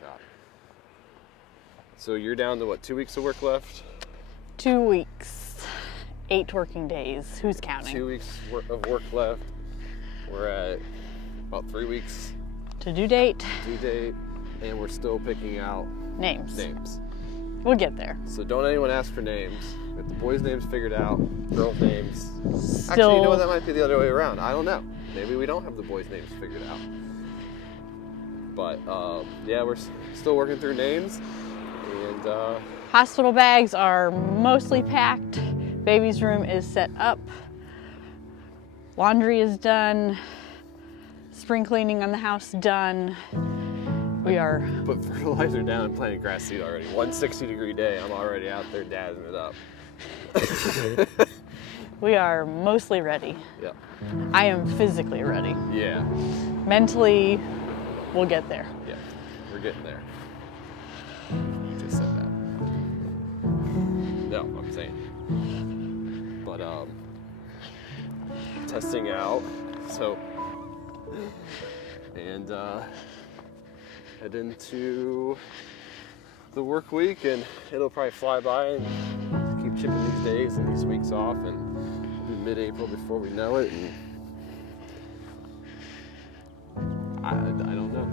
shot. So you're down to what, 2 weeks of work left? 2 weeks, 8 working days. Who's counting? 2 weeks of work left. We're at about 3 weeks To due date. And we're still picking out Names. We'll get there. So don't anyone ask for names. We have the boys' names figured out, girls' names. Still... Actually, you know what? That might be the other way around. I don't know. Maybe we don't have the boys' names figured out. But yeah, we're still working through names. And hospital bags are mostly packed. Baby's room is set up. Laundry is done. Spring cleaning on the house done. We are... Put fertilizer down and planted grass seed already. 160-degree day, I'm already out there dazzing it up. We are mostly ready. Yep. I am physically ready. Yeah. Mentally, we'll get there. Yeah, we're getting there. Just said that. No, I'm saying. But testing out. So, and head into the work week, and it'll probably fly by and keep chipping these days and these weeks off, and it'll be mid-April before we know it. And I don't know.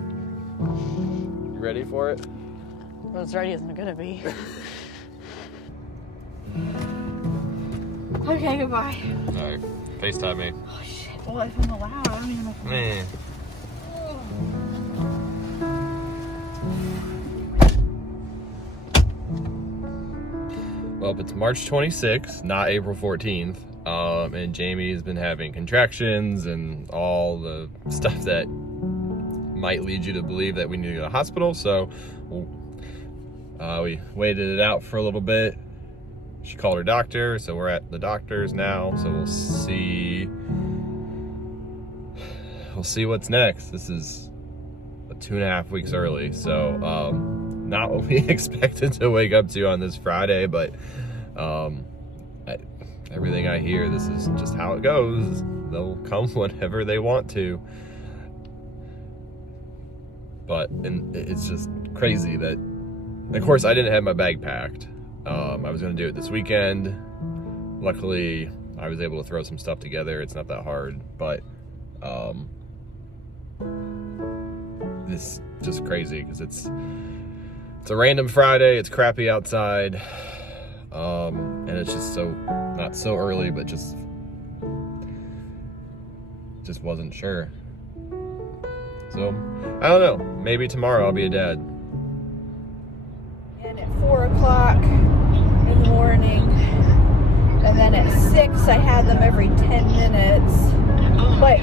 You ready for it? Well, as ready as I'm gonna be. Okay, goodbye. Alright, FaceTime me. Oh shit, well, if I'm allowed, I don't even know if I'm... Man. Well, it's March 26th, not April 14th, and Jamie's been having contractions and all the stuff that might lead you to believe that we need to go to the hospital, so we waited it out for a little bit. She called her doctor, so we're at the doctor's now, so we'll see what's next. This is 2.5 weeks early, so not what we expected to wake up to on this Friday, but everything I hear, this is just how it goes. They'll come whenever they want to. But and it's just crazy that, of course, I didn't have my bag packed. I was going to do it this weekend. Luckily, I was able to throw some stuff together. It's not that hard, but it's just crazy because it's a random Friday. It's crappy outside, and it's just not so early, but just wasn't sure. So I don't know. Maybe tomorrow I'll be a dad. And at 4 o'clock in the morning, and then at 6 I have them every 10 minutes. But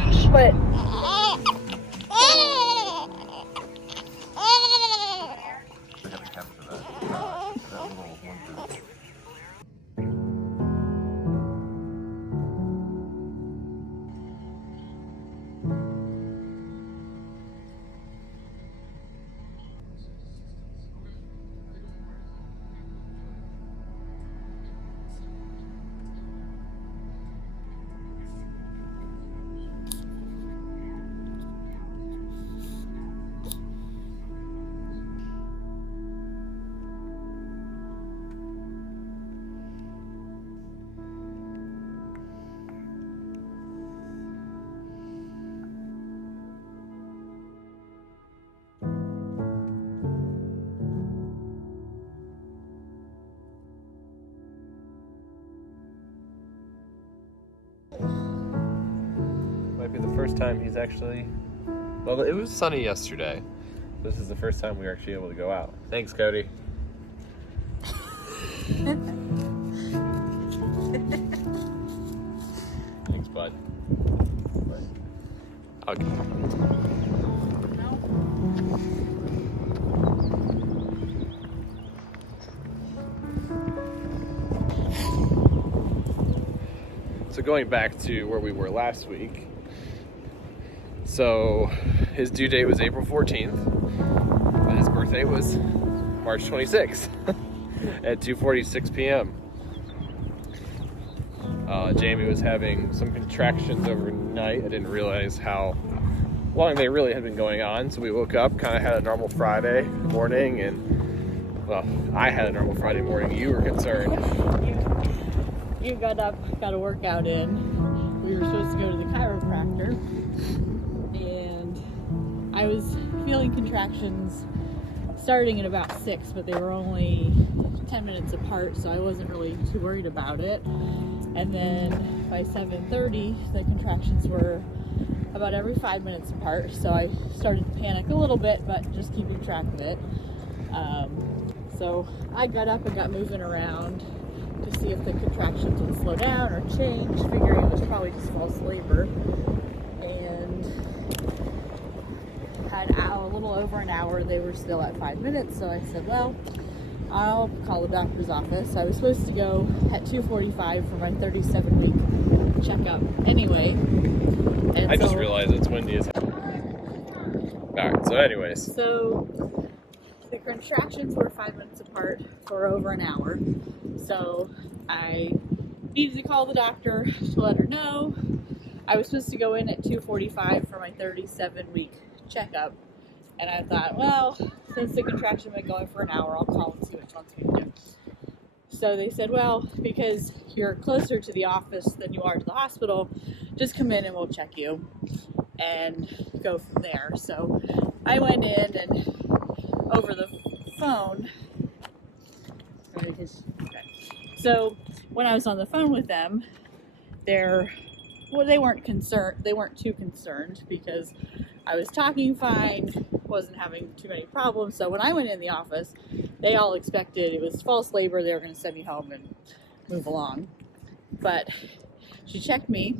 Might be the first time he's actually... Well, it was sunny yesterday. This is the first time we were actually able to go out. Thanks, Cody. Thanks, bud. Okay. So going back to where we were last week, so his due date was April 14th, but his birthday was March 26th at 2:46 p.m. Jamie was having some contractions overnight. I didn't realize how long they really had been going on. So we woke up, kind of had a normal Friday morning, and well, I had a normal Friday morning. You were concerned. You got up, got a workout in. We were supposed to go to the chiropractor, and I was feeling contractions starting at about 6, but they were only 10 minutes apart, so I wasn't really too worried about it. And then by 7:30, the contractions were about every 5 minutes apart, so I started to panic a little bit, but just keeping track of it. So I got up and got moving around to see if the contractions would slow down or change, figuring it was probably just false labor. And had a little over an hour, they were still at 5 minutes, so I said, well, I'll call the doctor's office. I was supposed to go at 2:45 for my 37-week checkup anyway. And I just realized it's windy as hell. Alright, so anyways. So the contractions were 5 minutes apart for over an hour. So I needed to call the doctor to let her know. I was supposed to go in at 2:45 for my 37-week checkup. And I thought, well, since the contraction had been going for an hour, I'll call and see what she wants me to do. So they said, well, because you're closer to the office than you are to the hospital, just come in and we'll check you and go from there. So I went in, and over the phone, so when I was on the phone with them, they weren't concerned. They weren't too concerned because I was talking fine, wasn't having too many problems. So when I went in the office, they all expected it was false labor. They were going to send me home and move along. But she checked me.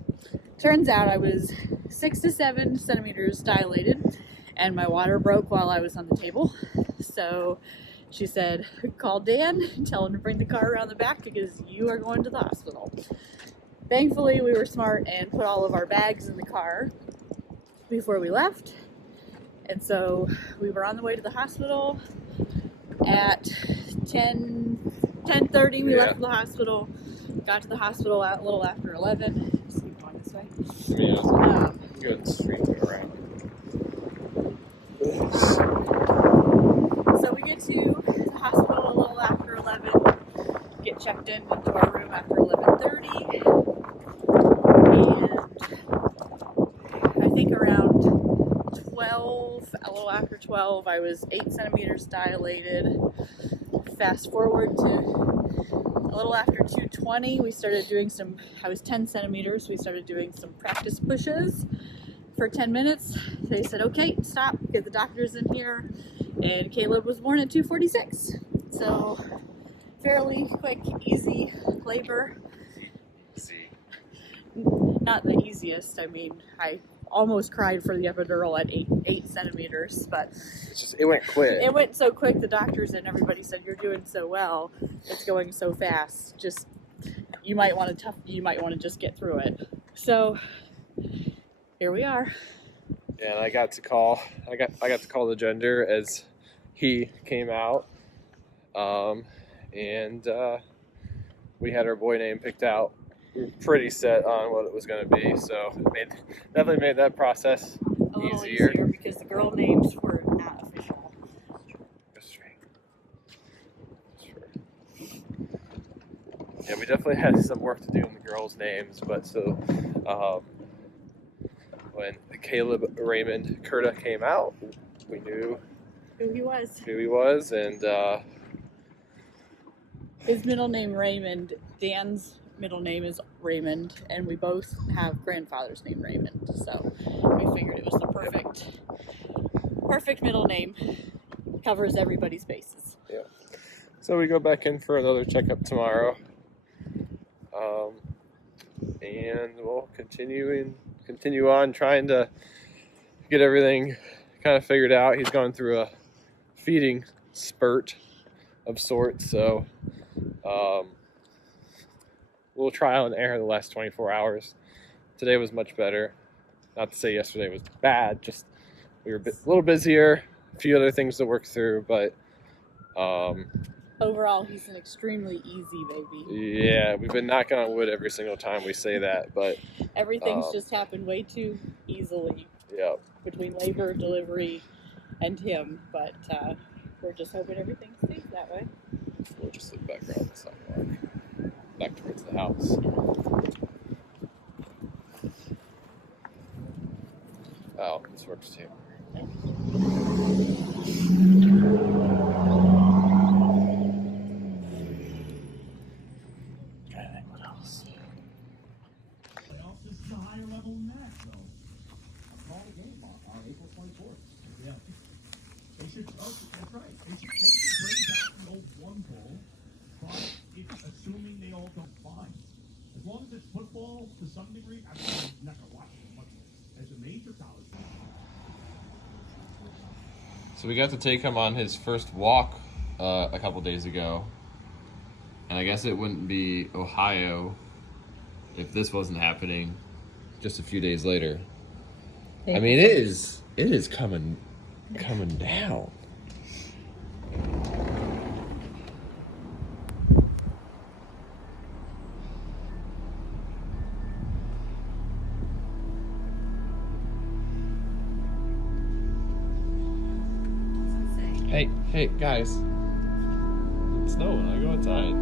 Turns out I was 6 to 7 centimeters dilated, and my water broke while I was on the table. So she said, call Dan, tell him to bring the car around the back because you are going to the hospital. Thankfully, we were smart and put all of our bags in the car before we left. And so we were on the way to the hospital at 10:30. We left the hospital, got to the hospital a little after 11. Just keep going this way. Yeah, good street around. So we get to the hospital a little after 11, get checked into our room after 11:30, and I think around 12, a little after 12, I was 8 centimeters dilated. Fast forward to a little after 2:20, we started doing I was 10 centimeters, we started doing some practice pushes for 10 minutes. They said, okay, stop, get the doctors in here. And Caleb was born at 2:46. So fairly quick, easy labor. Easy. Not the easiest. I mean, I almost cried for the epidural at 8 centimeters, but It went quick. it went so quick. The doctors and everybody said, you're doing so well. It's going so fast. Just, you might want to just get through it. So here we are. Yeah, and I got to call the gender as he came out, and we had our boy name picked out. We were pretty set on what it was going to be, so it definitely made that process A little easier. because the girl names were not official. That's right. Yeah, we definitely had some work to do in the girls' names, but so when Caleb Raymond Curta came out, we knew Who he was. who he was, and His middle name Raymond. Dan's middle name is Raymond, and we both have grandfather's name Raymond. So we figured it was the perfect middle name. Covers everybody's bases. yeah. So we go back in for another checkup tomorrow, and we'll continue on trying to get everything kind of figured out. He's going through a feeding spurt of sorts, so we'll trial and error the last 24 hours. Today was much better. Not to say yesterday was bad, just we were a little busier, a few other things to work through, but Overall, he's an extremely easy baby. yeah, we've been knocking on wood every single time we say that, but Everything's just happened way too easily. Yeah. between labor, delivery, and him. But we're just hoping everything stays that way. We'll just look back around the sidewalk, back towards the house. Oh, this works too. What else? This is a higher level than that, so call the game on April 24th. Yeah. They should, that's right. They should bring back the old one bowl, but assuming they all don't fine. As long as it's football to some degree, I'm not going to watch it much as a major college. So we got to take him on his first walk a couple days ago. And I guess it wouldn't be Ohio if this wasn't happening just a few days later. I mean, it is coming down. Hey, guys. It's snowing. I go outside.